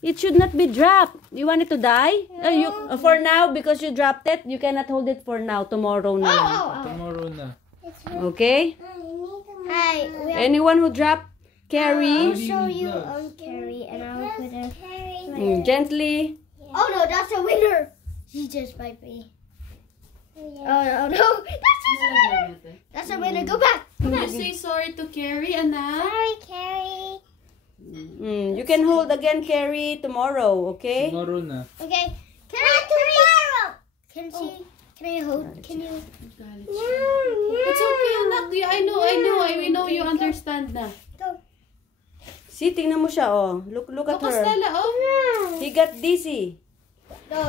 It should not be dropped. You want it to die? For now, because you dropped it, you cannot hold it for now. Tomorrow na lang. Tomorrow na. Okay? Hi. Anyone who dropped, carry. I'll show you Carrie, and I'll put a Gently. Oh no, that's a winner. He just might be. Oh no, that's a winner. Go back. Say sorry to Carrie, Anna. Sorry, Carrie. You can hold again, carry tomorrow. Okay? Tomorrow na. Okay. Can I tomorrow? Can she? Can I hold? Can you? It's okay, anak. I know you understand na. Go. See, tingnan mo siya, oh. Look at her. Stella, oh. He got dizzy. No.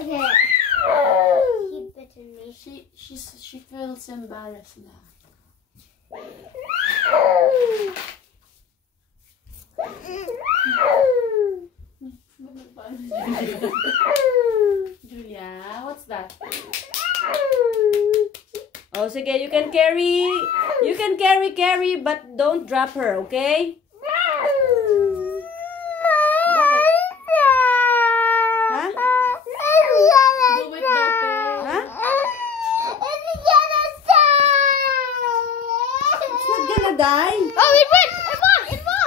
Okay. He bitten me. She feels embarrassed now. Julia, what's that? Oh, sige, you can carry. You can carry, but don't drop her, okay? Huh? Do it, Dope. Huh? It's not gonna die. Oh, it won! It won!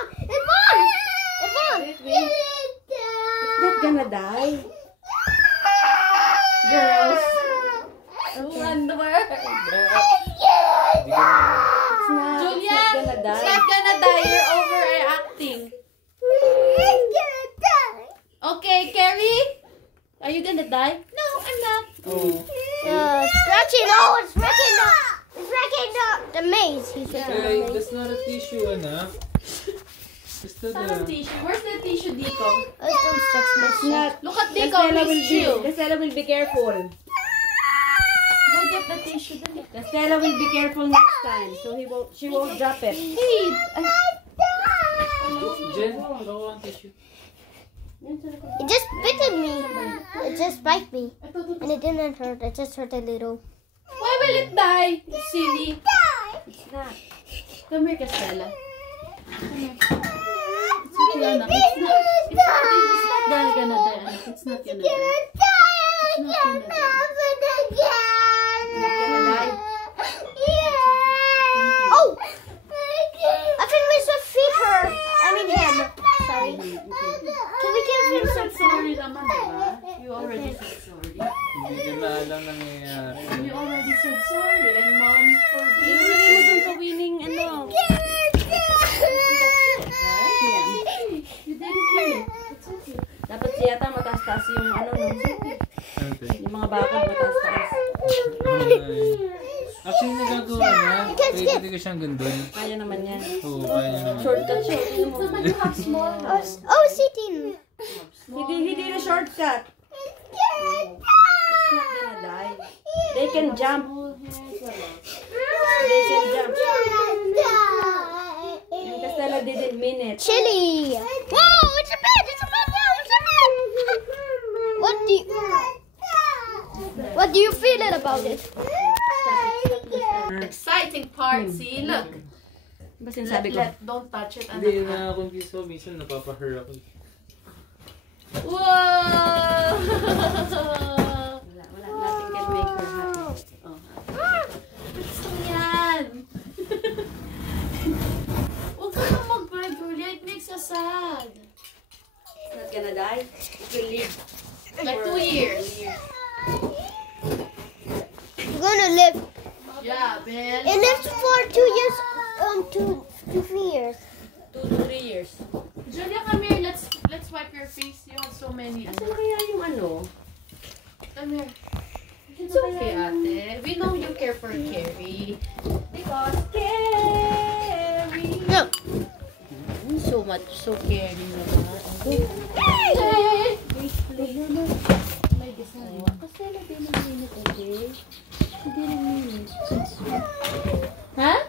It's not gonna die. Girls. Underwear. Julia, it's not gonna It's die. not gonna die. You're overacting. Okay, Carrie? Are you gonna die? No, I'm not. Scratching! Oh, it's wrecking the maze. He said Hey, that's not a tissue, Anna. Just Saan tissue? Where's the tissue, Dico? don't sex message. Look at The Dico, Stella his shoe. will be careful. Go get the tissue. Dali. The Stella will be careful next time, so she won't drop it. Jen, go on tissue. It just bitten me. It just bite me. And it didn't hurt. It just hurt a little. Why will it die? It's silly. It's not. Come here, Stella. Come here. It's okay, anak. It's not gonna die, anak. It's not gonna die. It's not gonna die. Oh! I think we should feed her. I mean him. Sorry. Can we give him some food? Sorry naman, diba? You already said sorry. Hindi niya na alam nangyayari. You already said sorry, and mom forgave Ilagay mo dun sa winning, ano. You didn't win it. It's okay. Dapat siyata mataas-taas yung ano, no? Okay. Yung mga bakod mataas-taas. Actually, nagagawa niya. Pwede ko siyang gandun. Kaya naman yan. Oo, kaya naman. Shortcut siya. Tingnan mo. Naman you have small. Oh, sitting. He did a shortcut. It's not gonna die. They can jump. They can jump. Yung Castella didn't mean it. Chili. Whoa, it's a bed. It's a bed now. It's a bed. What do you feel about it? Exciting part, see? Look. Diba sinasabi ko? Don't touch it, Hindi, anak. na-confuse ko. Minsan napapahur ako. Whoa! Wala. Nothing can make her happy. Oh. Gusto yan. Huwag ka nang mag-cry, Julia. It makes us sad. It's not gonna die. It will live. Like 2 years. You're gonna live. Yeah, Ben. It lives for 2 years. 2 to 3 years. 2 to 3 years. Julia, come here. Let's wipe your face. You have so many. Asan na kaya yung ano? Come here. It's okay, ate. We know you care for Carrie. Because Carrie. No. So much, so caring naman. Hey! May design. Kasi lagi ng minute, okay? Hindi rin minute. Huh?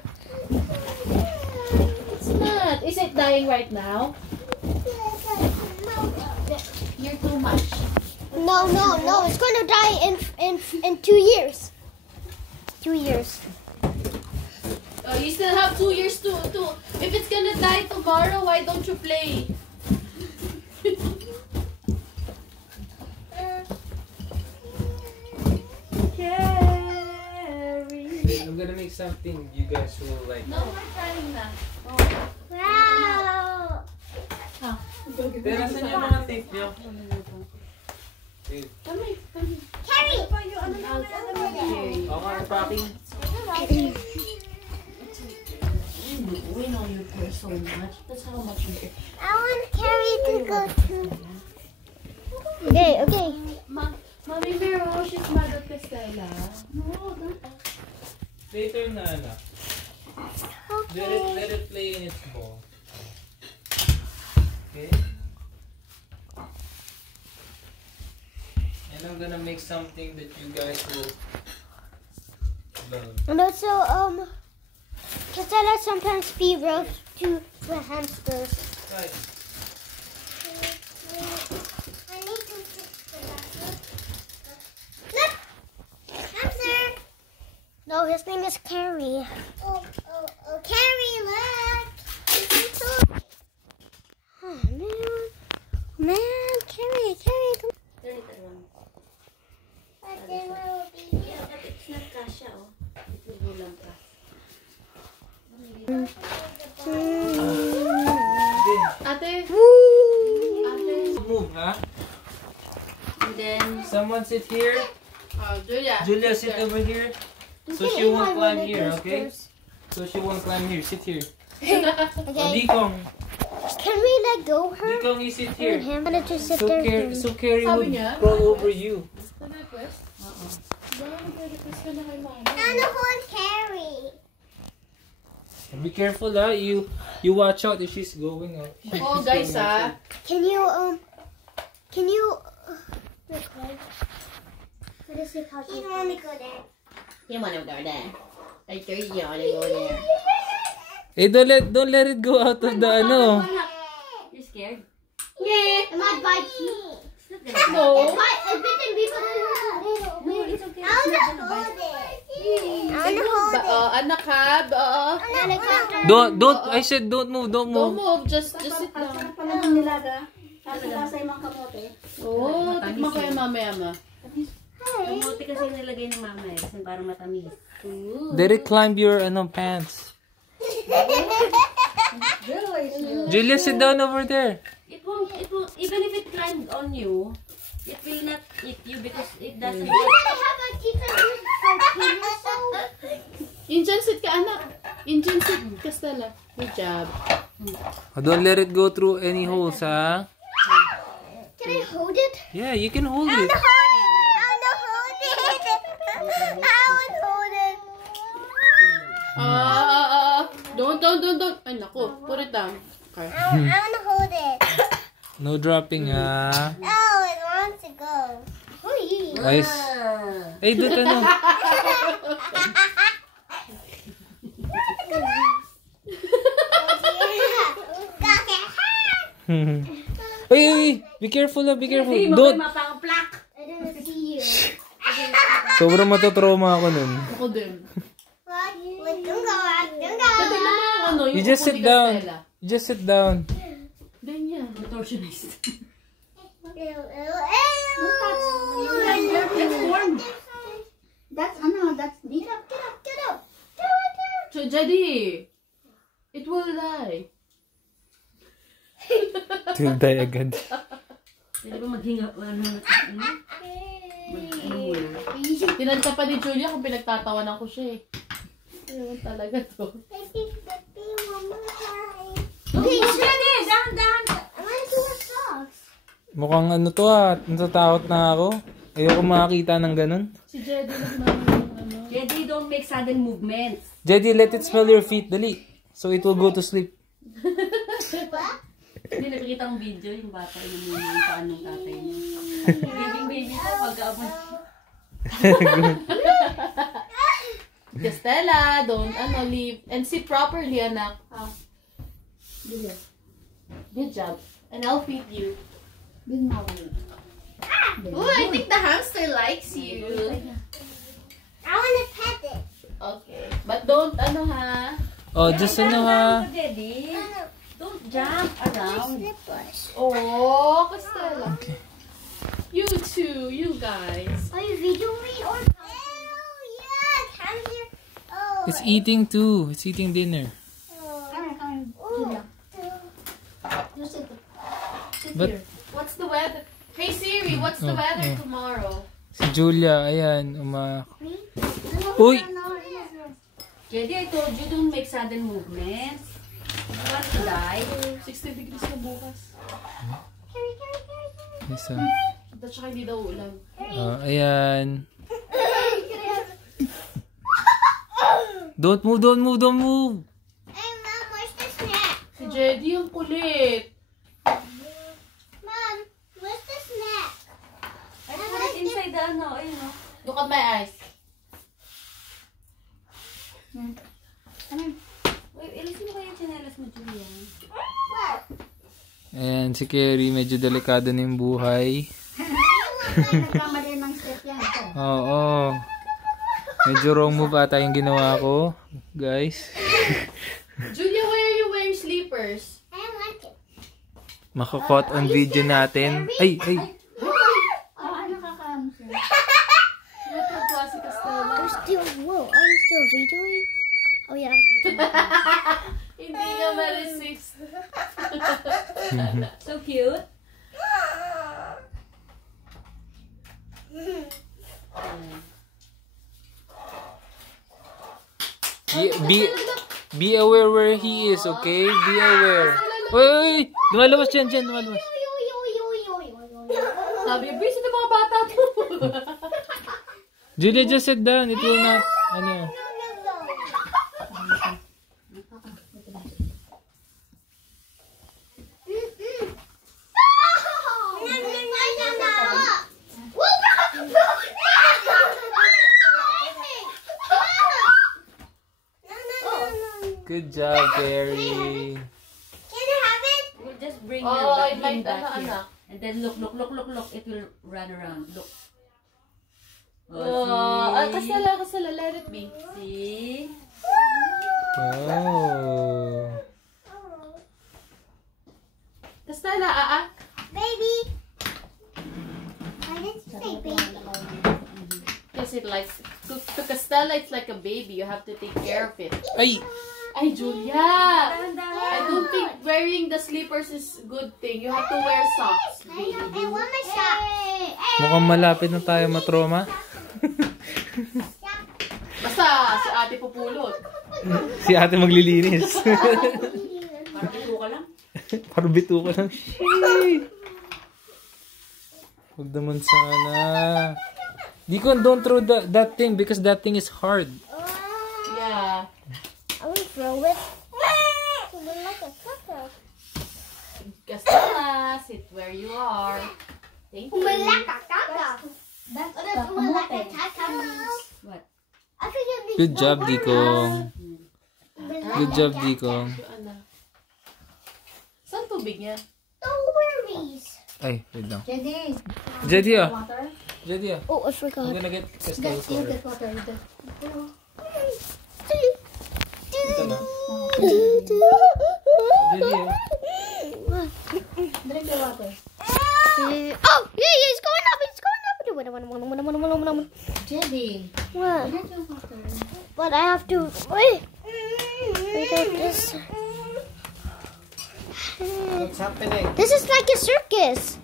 It's not. Is it dying right now? You're too much. No. It's gonna die in 2 years. 2 years. still have 2 years to. If it's gonna die tomorrow, why don't you play? I'm gonna make something you guys will like. No, we're trying na. Wow. Then, nasan yung mga tape niyo? Kami. Carry. Okay, packing. We know you care so much. That's how much you care. I want Carrie to go to. Okay. Mommy Vero, she's mad at Estella. No, don't. Later na, anak. Let it play in its ball. Okay? And I'm gonna make something that you guys will love. And also, Priscilla sometimes feed roast to the hamsters. Right. I need to fix Look! Hamster! No, his name is Carrie. Oh, Carrie, look! Oh, man, Carrie, come. Turn it around. But then we'll be here. But it's not kasha, oh. Ito gulang ka. Ate. Move, huh? And then, Someone sit here. Julia. Julia, sit over here. So she won't climb here, okay? So she won't climb here. Sit here. Okay. Dikong. Can we let go of her? Dikong, you sit here. I'm gonna just sit So, there. so Carrie Sabi would niya, crawl over you. request? Request ka na kay Mama. I'm the whole Carrie. Be careful, huh? You watch out if she's going up. Oh, guys, Can you record? What is it called? You don't want to go there. you wanna go there. I told you wanna go there. Hey, don't let it go out of the ano. You're scared? Yeah. It might bite you. No. It's bitten people. No, it's okay. I want to hold it. I want to hold it. Anak ha. Helicopter. Don't. I said don't move. Don't Don't move. move. Just sit down. Oh, tikman ko yung mamaya. Ang buti kasi nilagay ng mama eh. Kasi parang matamis. Let it climb your pants. Julia, sit down over there. It won't, even if it climbed on you, it will not eat you because it doesn't. I have a teacher for penis. Injan sit ka, anak. Injan sit ka, Stella. Good job. Don't let it go through any holes, huh? Can I hold it? Yeah, you can hold I want it. to hold it. I want to hold it. I want to hold it. Don't. Ay, naku. Put it down. Okay. I want to hold it. No dropping, ah. Oh, it wants to go. Nice. Hey, doon ka na. Hey, be careful, be careful. Don't. I didn't see you. Sobrang matotrauma ako nun. Ako din. Don't go. You just sit down. You just sit down. Ganyan. Contortionist. It's warm. That's get up. Jadi, it will die. Tunday agad. Pwede ba maghinga? Tinanta pa ni Julia kung pinagtatawanan ko siya eh. Ano talaga to? I think the bee will die. Please, ready! Dahan-dahan! I want to do a socks. Mukhang ano to ah. Natatakot na ako. Ayoko makakita ng ganun. Si Jedi naman ano. Jedi, don't make sudden movements. Jedi, let it smell your feet. Dali. So it will go to sleep. Hindi nakikita ang video, yung bata, yung paan ng tatay niya. Baby ko, pagkaabot. Stella, don't leave. And sit properly, anak. Good job. And I'll feed you. Oh, I think the hamster likes you. I want to pet it. Okay. But don't, ha? Oh, just ano ha. Daddy, don't jump around. Oh, Castella. Okay. You two, you guys. Are you videoing me or? Oh yeah, come here. Oh. It's eating too. It's eating dinner. Come, Julia. You sit. Sit But here. What's the weather? Hey Siri, what's the weather tomorrow? si Julia, ayan, Uy! Daddy, I told you don't make sudden movements. You want to die? 60 degrees na bukas. Isa. At saka hindi daw ulan. Ayan. Don't move, don't move, don't move! Hey Mom, where's the snack? Si Jedy ang kulit. Mom, where's the snack? I put it inside the ano, ayun o. Look at my eyes. Wait, ilisin mo kaya yung chinelas mo, Julia. Ayan, si Kerry, medyo delikado na yung buhay. Nagkamali ng step yan. Oo. Medyo wrong move ata yung ginawa ko, guys. Julia, why are you wearing sleepers? I don't like it. Makakot on video natin. Ay! Nakakaano siya. Natutuwa si Castella. Whoa, are you still videoing? Oh yeah. Hindi nga ma-resist. So cute. Be aware where he is, okay? Be aware. Uy! Lumalabas dyan, lumalabas. Sabi, busy na mga bata to. Julia, just sit down. It will not, ano. Good job, Kerry. Can I have it? We'll just bring Oh, her it might, back here. anak. And then look. It will run around. Look. Castella, let it be. See? Oh. Castella, Baby. Why did you say baby? Yes, it likes, to Castella, it's like a baby. You have to take care of it. Ay! Ay, Julia! I don't think wearing the slippers is a good thing. You have to wear socks, baby. I want my socks. Mukhang malapit na tayo matroma. Basta, si ate pupulot. Si ate maglilinis. Parang ka lang. Parbito ka lang. Huwag naman sana. Deacon, don't throw that thing because that thing is hard. Yeah. I will throw it. Like a sucker. Castella, sit where you are. Thank you. That's What? Good job, Deacon. Good job, Deacon. Ano? Saan tubig yan? Ay, wait lang. Jedy. Jedy, ah. Water? Jedy, ah. Oh, I I'm forgot. gonna get Castell You for get water. You get. Ito na. Jedy, ah. Drink the water. Oh, yeah, he's going up. He's going up. Jedy. What? Drink the water. But I have to wait. Wait out this. What's happening? This is like a circus.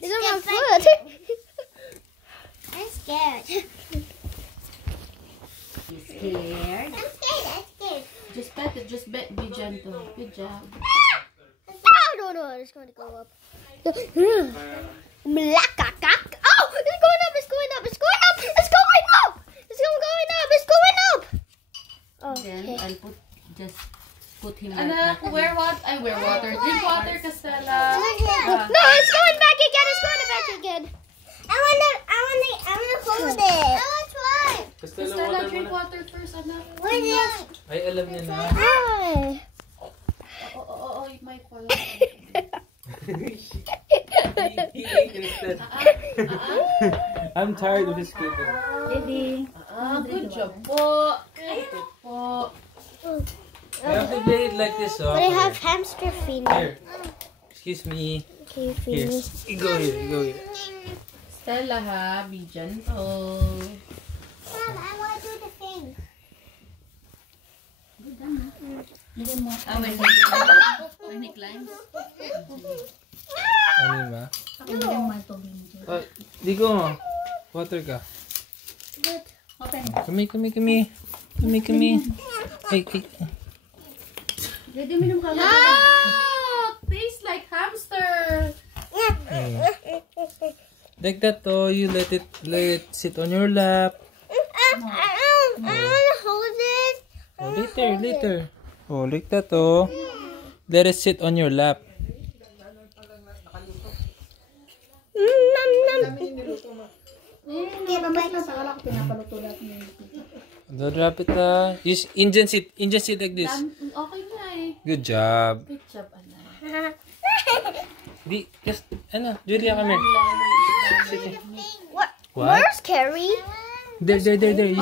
It's on my foot. I'm scared. You scared? I'm scared. Just pet it, just be gentle. Good job. Oh, no, it's going to go up. Mlakakak. Oh, it's going up. It's going up. It's going up. It's going up. It's going up. It's going up. Oh, Then okay. I'll just put him like Anak, that. wear what? I wear water. Drink water, Castella. No, it's going back again. It's going back again. I wanna hold it. I wanna try. Castella, drink water first, anak. What is it? Ay, alam niya na. Hi. Oh, it might fall. I'm tired of this kid. Daddy. Good job po. Ito po. You have to play it like this, oh. But I have hamster feet. Here. Excuse me. Can you feed Here. me? You go here. You go here. Stella ha, be gentle. Mom, I want to do the thing. When he climbs. Ano ba? Pakinggan mo ito, Binjo. Digo. Water ka. Open. Kami. Ay. Ready minum ka. Tastes like hamster. Like that, oh. You let it sit on your lap. I want to hold it. Oh, later. Oh, like that, oh. Let it sit on your lap. Kaya babay na sa kalak, pinapaluto lahat niya. Don't drop it, ah. Use Indian sit like this. Okay na eh. Good job. Good job, anak. Just, Julia, come here. What? Where's Carrie? There. You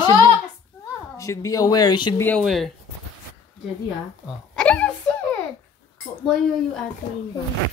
should be aware. Jadi ah. I didn't see it. Why are you answering that?